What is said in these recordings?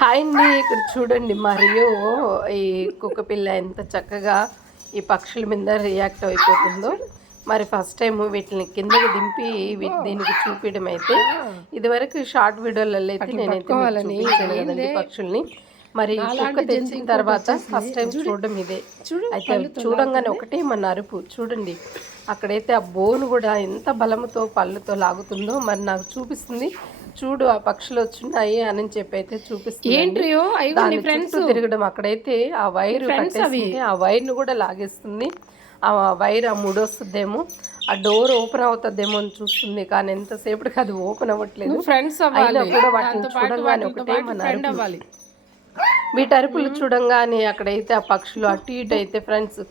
Hi అండి. ఇక్కడ చూడండి మరియు ఈ కుక్క పిల్ల ఎంత చక్కగా ఈ పక్షుల మీద రియాక్ట్ అయిపోతుందో. మరి ఫస్ట్ టైం వీటిని కిందకి దింపి దీనికి చూపించడం అయితే, ఇదివరకు షార్ట్ వీడియోలలో అయితే నేనైతే చూపించాను కదండి పక్షుల్ని. మరి కుక్క తెచ్చిన తర్వాత ఫస్ట్ టైం చూడడం ఇదే. అయితే చూడంగానే ఒకటే మన అరుపు చూడండి. అక్కడైతే ఆ బోను కూడా ఎంత బలముతో పళ్ళుతో లాగుతుందో మరి నాకు చూపిస్తుంది. చూడు ఆ పక్షులు వచ్చున్నాయి అని చెప్పి అయితే చూపిస్తుంది. తిరగడం అక్కడైతే ఆ వైర్ కట్టేస్తుంటే ఆ వైర్ను కూడా లాగేస్తుంది. ఆ వైర్ ఆ ముడొస్తుందేమో, ఆ డోర్ ఓపెన్ అవుతుందేమో అని చూస్తుంది. కానీ ఎంతసేపటికి అది ఓపెన్ అవ్వట్లేదు. అయినా కూడా వాటిని చూడంగానే ఒకటే మన అరుపులు. వీటి అరుపులు చూడంగానే అక్కడైతే ఆ పక్షులు అటు ఇటు అయితే ఫ్రెండ్స్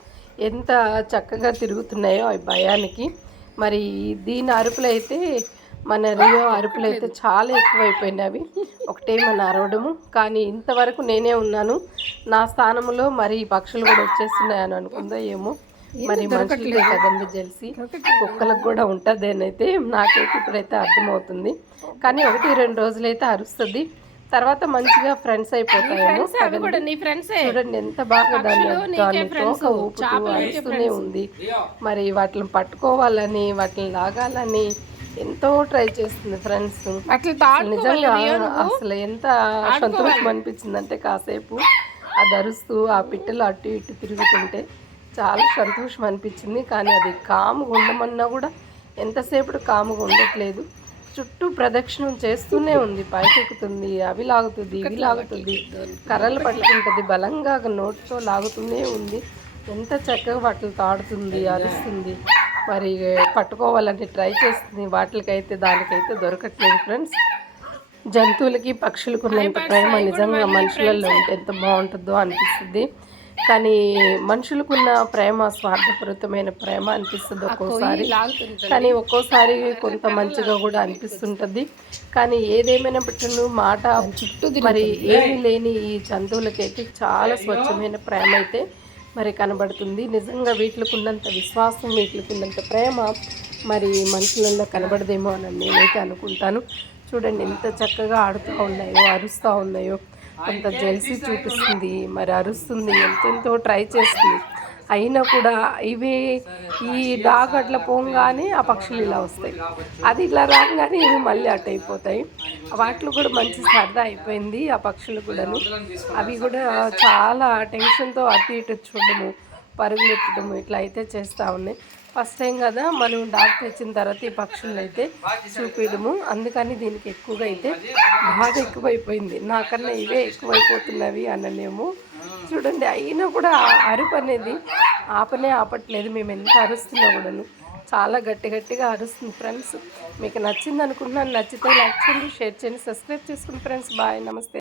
ఎంత చక్కగా తిరుగుతున్నాయో ఆ భయానికి. మరి దీని అరుపులు అయితే మన రియో అరుపులు అయితే చాలా ఎక్కువైపోయినవి. ఒకటే మన అరవడము. కానీ ఇంతవరకు నేనే ఉన్నాను నా స్థానంలో. మరి ఈ పక్షులు కూడా వచ్చేస్తున్నాయని అనుకుందా ఏమో. మరి మనుషులకే కదండి తెలిసి, కుక్కలకు కూడా ఉంటుందేనైతే నాకైతే ఇప్పుడైతే అర్థమవుతుంది. కానీ 1-2 రోజులైతే అరుస్తుంది. తర్వాత మంచిగా ఫ్రెండ్స్ అయిపోతాయేమో. చూడండి ఎంత బాగా దాన్ని ఊపుతూ అరుస్తూనే ఉంది. మరి వాటిని పట్టుకోవాలని, వాటిని లాగాలని ఎంతో ట్రై చేస్తుంది ఫ్రెండ్స్. నిజంగా అసలు ఎంత సంతోషం అనిపించిందంటే కాసేపు అది అరుస్తూ ఆ పిట్టలు అటు ఇటు తిరుగుతుంటే చాలా సంతోషం అనిపించింది. కానీ అది కాముగా ఉండమన్నా కూడా ఎంతసేపు కాముగా ఉండట్లేదు. చుట్టూ ప్రదక్షిణం చేస్తూనే ఉంది. పైకెక్కుతుంది, అవి లాగుతుంది, ఇవి లాగుతుంది, కర్రలు పట్టుకుంటుంది, బలంగా నోటితో లాగుతూనే ఉంది. ఎంత చక్కగా వాటిని తాడుతుంది, అరుస్తుంది. మరి పట్టుకోవాలని ట్రై చేస్తుంది. వాటికైతే దానికైతే దొరకట్లేదు ఫ్రెండ్స్. జంతువులకి పక్షులకు ఉన్నంత ప్రేమ నిజంగా మనుషులలో ఉంటే ఎంత బాగుంటుందో అనిపిస్తుంది. కానీ మనుషులకున్న ప్రేమ స్వార్థపూరితమైన ప్రేమ అనిపిస్తుంది ఒక్కోసారి. కానీ ఒక్కోసారి కొంత మంచిగా కూడా అనిపిస్తుంటుంది. కానీ ఏదేమైనా పెట్టను మాట చుట్టూ మరి ఏమీ లేని ఈ జంతువులకైతే చాలా స్వచ్ఛమైన ప్రేమ అయితే మరి కనబడుతుంది. నిజంగా వీటికి ఉన్నంత విశ్వాసం, వీటికి ఉన్నంత ప్రేమ మరి మనుషులలో కనబడదేమో అని నేనైతే అనుకుంటాను. చూడండి ఎంత చక్కగా ఆడుతూ ఉన్నాయో, అరుస్తూ ఉన్నాయో. కొంత జెల్సీ చూపిస్తుంది, మరి అరుస్తుంది, ఎంతెంతో ట్రై చేస్తుంది. అయినా కూడా ఇవి ఈ డాగ్ అట్లా పోగానే ఆ పక్షులు ఇలా వస్తాయి, అది ఇట్లా రాగానే ఇవి మళ్ళీ అటు అయిపోతాయి. వాటిలో కూడా మంచి సరదా అయిపోయింది ఆ పక్షులు కూడాను. అవి కూడా చాలా టెన్షన్తో అటు ఇటు చూడడము, పరుగులు ఎత్తడము ఇట్లా అయితే చేస్తూ ఉన్నాయి. ఫస్ట్ టైం కదా మనం డాగ్ తెచ్చిన తర్వాత ఈ పక్షులను అయితే చూపించడము. అందుకని దీనికి ఎక్కువగా అయితే బాగా ఎక్కువైపోయింది. నాకన్నా ఇవే ఎక్కువైపోతున్నవి అన్ననేమో. చూడండి అయినా కూడా అరుపు అనేది ఆపట్లేదు. మేము ఎంత అరుస్తున్నా కూడాను చాలా గట్టిగా అరుస్తుంది ఫ్రెండ్స్. మీకు నచ్చింది అనుకుంటున్నాను. నచ్చితే లైక్ చేయండి, షేర్ చేయండి, సబ్స్క్రైబ్ చేసుకోండి ఫ్రెండ్స్. బాయ్, నమస్తే.